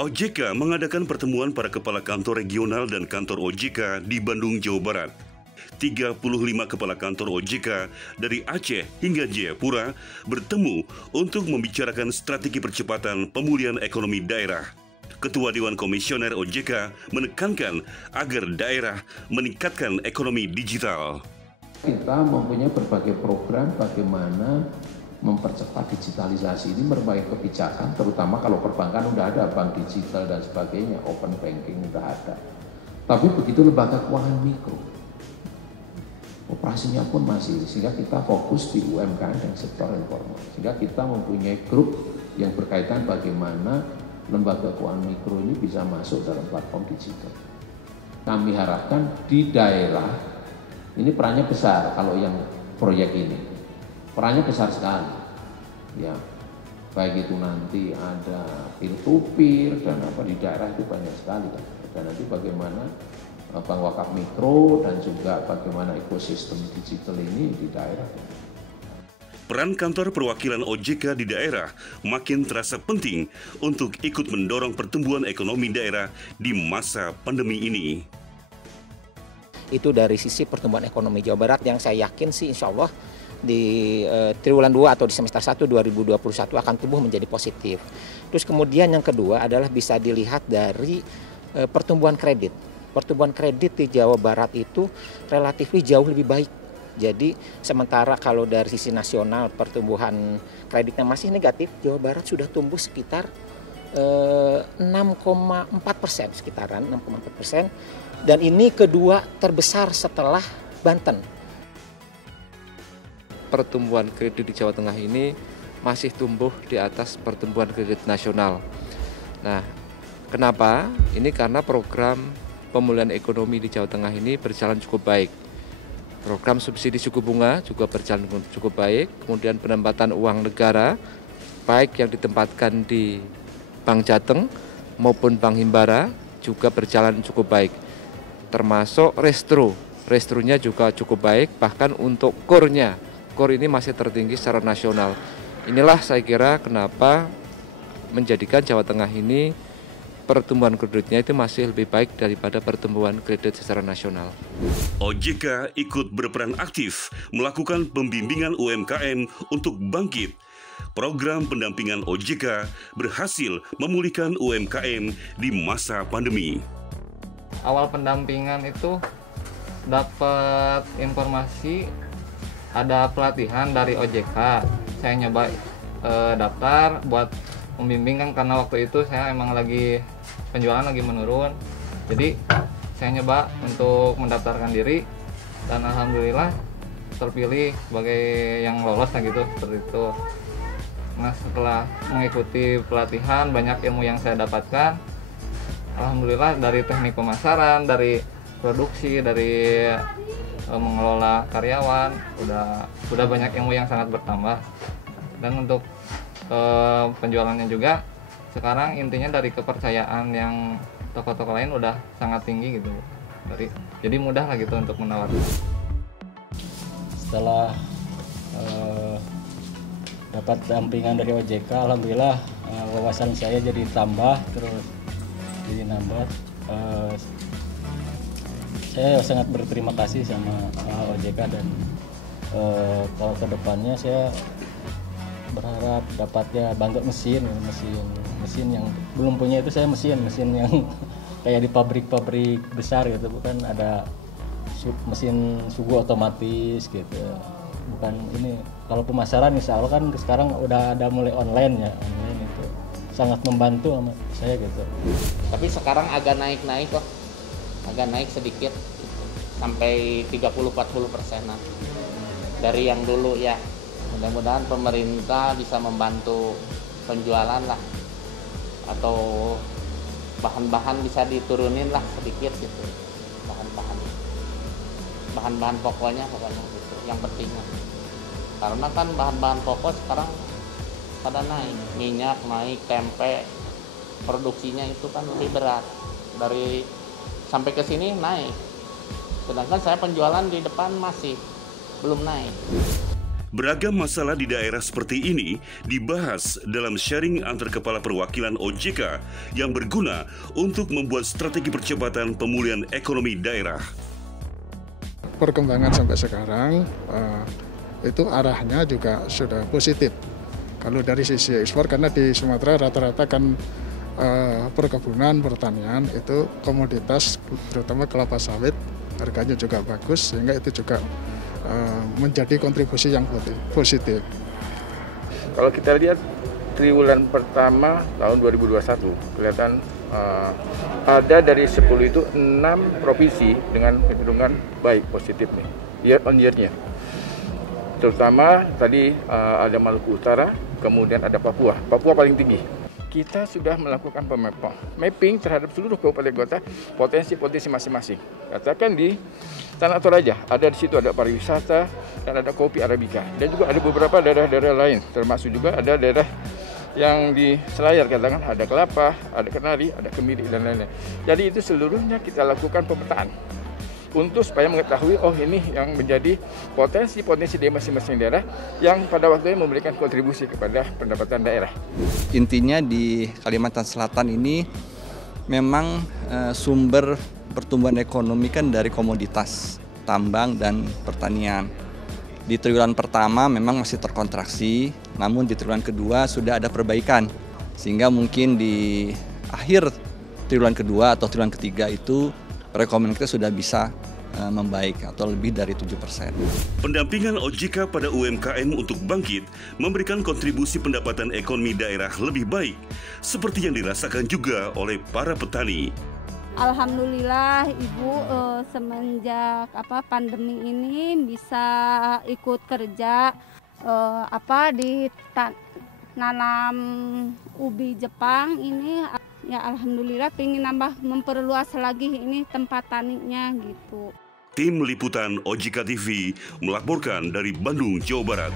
OJK mengadakan pertemuan para kepala kantor regional dan kantor OJK di Bandung, Jawa Barat. 35 kepala kantor OJK dari Aceh hingga Jayapura bertemu untuk membicarakan strategi percepatan pemulihan ekonomi daerah. Ketua Dewan Komisioner OJK menekankan agar daerah meningkatkan ekonomi digital. Kita mempunyai berbagai program bagaimana mempercepat digitalisasi ini, berbagai kebijakan, terutama kalau perbankan udah ada bank digital dan sebagainya, open banking udah ada. Tapi begitu lembaga keuangan mikro, operasinya pun masih, sehingga kita fokus di UMKM dan sektor informal. Sehingga kita mempunyai grup yang berkaitan bagaimana lembaga keuangan mikro ini bisa masuk dalam platform digital. Kami harapkan di daerah, ini perannya besar kalau yang proyek ini. Perannya besar sekali, ya, baik itu nanti ada peer-to-peer dan apa di daerah itu banyak sekali, dan nanti bagaimana bank wakaf mikro dan juga bagaimana ekosistem digital ini di daerah. Peran kantor perwakilan OJK di daerah makin terasa penting untuk ikut mendorong pertumbuhan ekonomi daerah di masa pandemi ini. Itu dari sisi pertumbuhan ekonomi Jawa Barat yang saya yakin sih insya Allah di triwulan 2 atau di semester 1 2021 akan tumbuh menjadi positif. Terus kemudian yang kedua adalah bisa dilihat dari pertumbuhan kredit. Pertumbuhan kredit di Jawa Barat itu relatif jauh lebih baik. Jadi sementara kalau dari sisi nasional pertumbuhan kreditnya masih negatif, Jawa Barat sudah tumbuh sekitar 6,4%, sekitaran 6,4%. Dan ini kedua terbesar setelah Banten. Pertumbuhan kredit di Jawa Tengah ini masih tumbuh di atas pertumbuhan kredit nasional. Nah, kenapa? Ini karena program pemulihan ekonomi di Jawa Tengah ini berjalan cukup baik. Program subsidi suku bunga juga berjalan cukup baik. Kemudian penempatan uang negara, baik yang ditempatkan di Bank Jateng maupun Bank Himbara juga berjalan cukup baik. Termasuk restrunya juga cukup baik, bahkan untuk KUR-nya. KUR ini masih tertinggi secara nasional. Inilah saya kira kenapa menjadikan Jawa Tengah ini pertumbuhan kreditnya itu masih lebih baik daripada pertumbuhan kredit secara nasional. OJK ikut berperan aktif melakukan pembimbingan UMKM untuk bangkit. Program pendampingan OJK berhasil memulihkan UMKM di masa pandemi. Awal pendampingan itu dapat informasi ada pelatihan dari OJK. Saya nyoba daftar buat membimbing kan, karena waktu itu saya emang lagi penjualan lagi menurun. Jadi saya nyoba untuk mendaftarkan diri dan alhamdulillah terpilih sebagai yang lolos lah gitu, seperti itu. Nah, setelah mengikuti pelatihan banyak ilmu yang saya dapatkan. Alhamdulillah dari teknik pemasaran, dari produksi, dari mengelola karyawan, udah banyak ilmu yang sangat bertambah. Dan untuk penjualannya juga sekarang intinya dari kepercayaan yang toko-toko lain udah sangat tinggi gitu. Jadi mudah lah gitu untuk menawarkan. Setelah dapat dampingan dari OJK, alhamdulillah wawasan saya jadi tambah, terus jadi nambah. Saya sangat berterima kasih sama OJK dan kalau kedepannya saya berharap dapatnya bantu mesin yang belum punya itu. Saya mesin yang kayak di pabrik-pabrik besar gitu, bukan ada mesin sugu otomatis gitu, bukan ini. Kalau pemasaran insya Allah kan sekarang udah ada mulai online ya, online itu sangat membantu sama saya gitu. Tapi sekarang agak naik kok, agak naik sedikit sampai 30-40%-an dari yang dulu ya. Mudah-mudahan pemerintah bisa membantu penjualan lah, atau bahan-bahan bisa diturunin lah sedikit gitu, bahan-bahan pokoknya gitu yang pentingnya. Karena kan bahan-bahan pokok sekarang pada naik, minyak naik, tempe produksinya itu kan lebih berat, dari sampai ke sini naik, sedangkan saya penjualan di depan masih belum naik. Beragam masalah di daerah seperti ini dibahas dalam sharing antar kepala perwakilan OJK yang berguna untuk membuat strategi percepatan pemulihan ekonomi daerah. Perkembangan sampai sekarang itu arahnya juga sudah positif. Kalau dari sisi ekspor, karena di Sumatera rata-rata kan perkebunan, pertanian itu komoditas, terutama kelapa sawit, harganya juga bagus, sehingga itu juga menjadi kontribusi yang positif. Kalau kita lihat triwulan pertama tahun 2021, kelihatan ada dari 10 itu 6 provinsi dengan kecenderungan baik, positif nih, year on year-nya. Terutama tadi ada Maluku Utara, kemudian ada Papua. Papua paling tinggi. Kita sudah melakukan mapping terhadap seluruh kabupaten kota potensi-potensi masing-masing. Katakan di Tanah Toraja, ada di situ ada pariwisata dan ada kopi Arabica. Dan juga ada beberapa daerah-daerah lain, termasuk juga ada daerah yang di Selayar, katakan ada kelapa, ada kenari, ada kemiri dan lain-lain. Jadi itu seluruhnya kita lakukan pemetaan untuk supaya mengetahui ini yang menjadi potensi-potensi di masing-masing daerah yang pada waktunya memberikan kontribusi kepada pendapatan daerah. Intinya di Kalimantan Selatan ini memang sumber pertumbuhan ekonomi kan dari komoditas, tambang dan pertanian. Di triwulan pertama memang masih terkontraksi, namun di triwulan kedua sudah ada perbaikan. Sehingga mungkin di akhir triwulan kedua atau triwulan ketiga itu perekonomian kita sudah bisa membaik atau lebih dari 7%. Pendampingan OJK pada UMKM untuk bangkit memberikan kontribusi pendapatan ekonomi daerah lebih baik, seperti yang dirasakan juga oleh para petani. Alhamdulillah Ibu semenjak pandemi ini bisa ikut kerja di nanam ubi Jepang ini. Ya alhamdulillah pengen nambah memperluas lagi ini tempat taninya gitu. Tim Liputan OJK TV melaporkan dari Bandung, Jawa Barat.